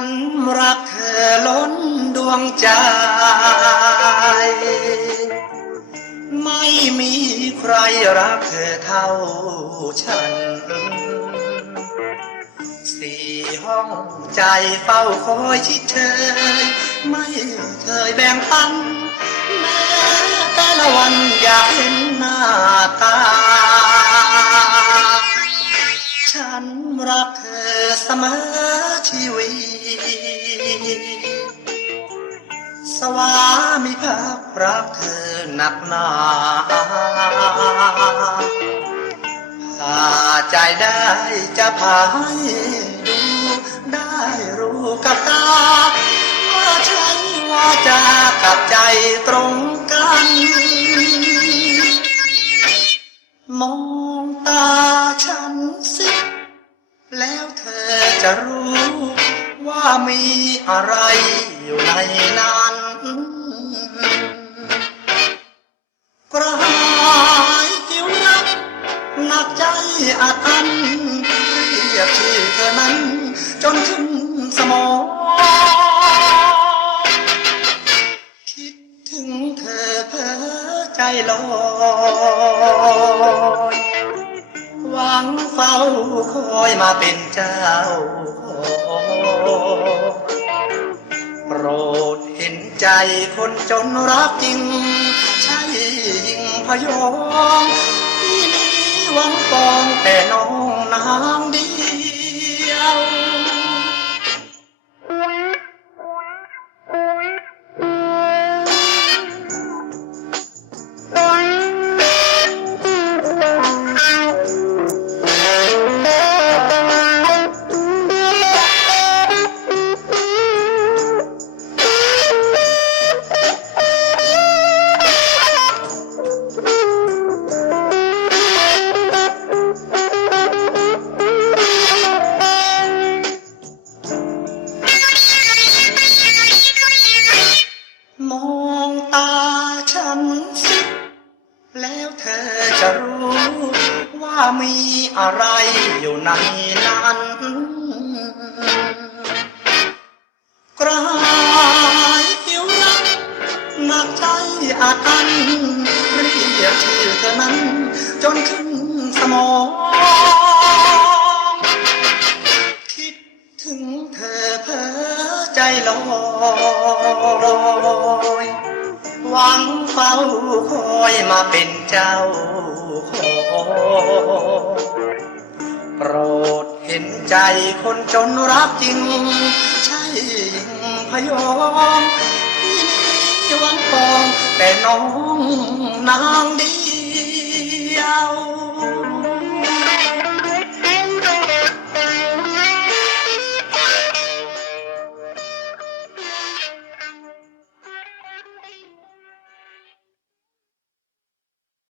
ฉันรักเธอล้นดวงใจ ไม่มีใครรักเธอเท่าฉัน สี่ห้องใจเฝ้าคอยชิดเชยไม่เคยแบ่งปัน แม้แต่ละวันอยากเห็นหน้าตา ฉันรักเธอเสมอชีวิต สวามิภักดิ์รักเธอหนักหนาถ้าใจได้จะพาให้ดูได้รู้กับตา ว่าใช่ว่าจากับใจตรงกัน มองตาฉันสิ แล้วเธอจะรู้ มีอะไรอยู่ในนั้นกระหายหิวนักหนักใจอาอันเรียกชื่อเธอนั้น จนขึ้นสมองคิดถึงเธอเพ้อใจลอยหวังเฝ้าคอยมาเป็นเจ้าของ โปรดเห็นใจคนจนรักจริง ใช่ยิ่งพยองที่นี้หวังปองแต่น้องนางเดียว มีอะไรอยู่ในนั้น กระหายหิวนักหนักใจอาอันเรียกชื่อเธอนั้น จนขึ้นสมอง คิดถึงเธอเพ้อใจลอยหวังเฝ้าคอยมาเป็นเจ้า โปรดเห็นใจคนจนรักจริง ใช่ยิงพยองที่มีหวังปองแต่น้องนางเดียว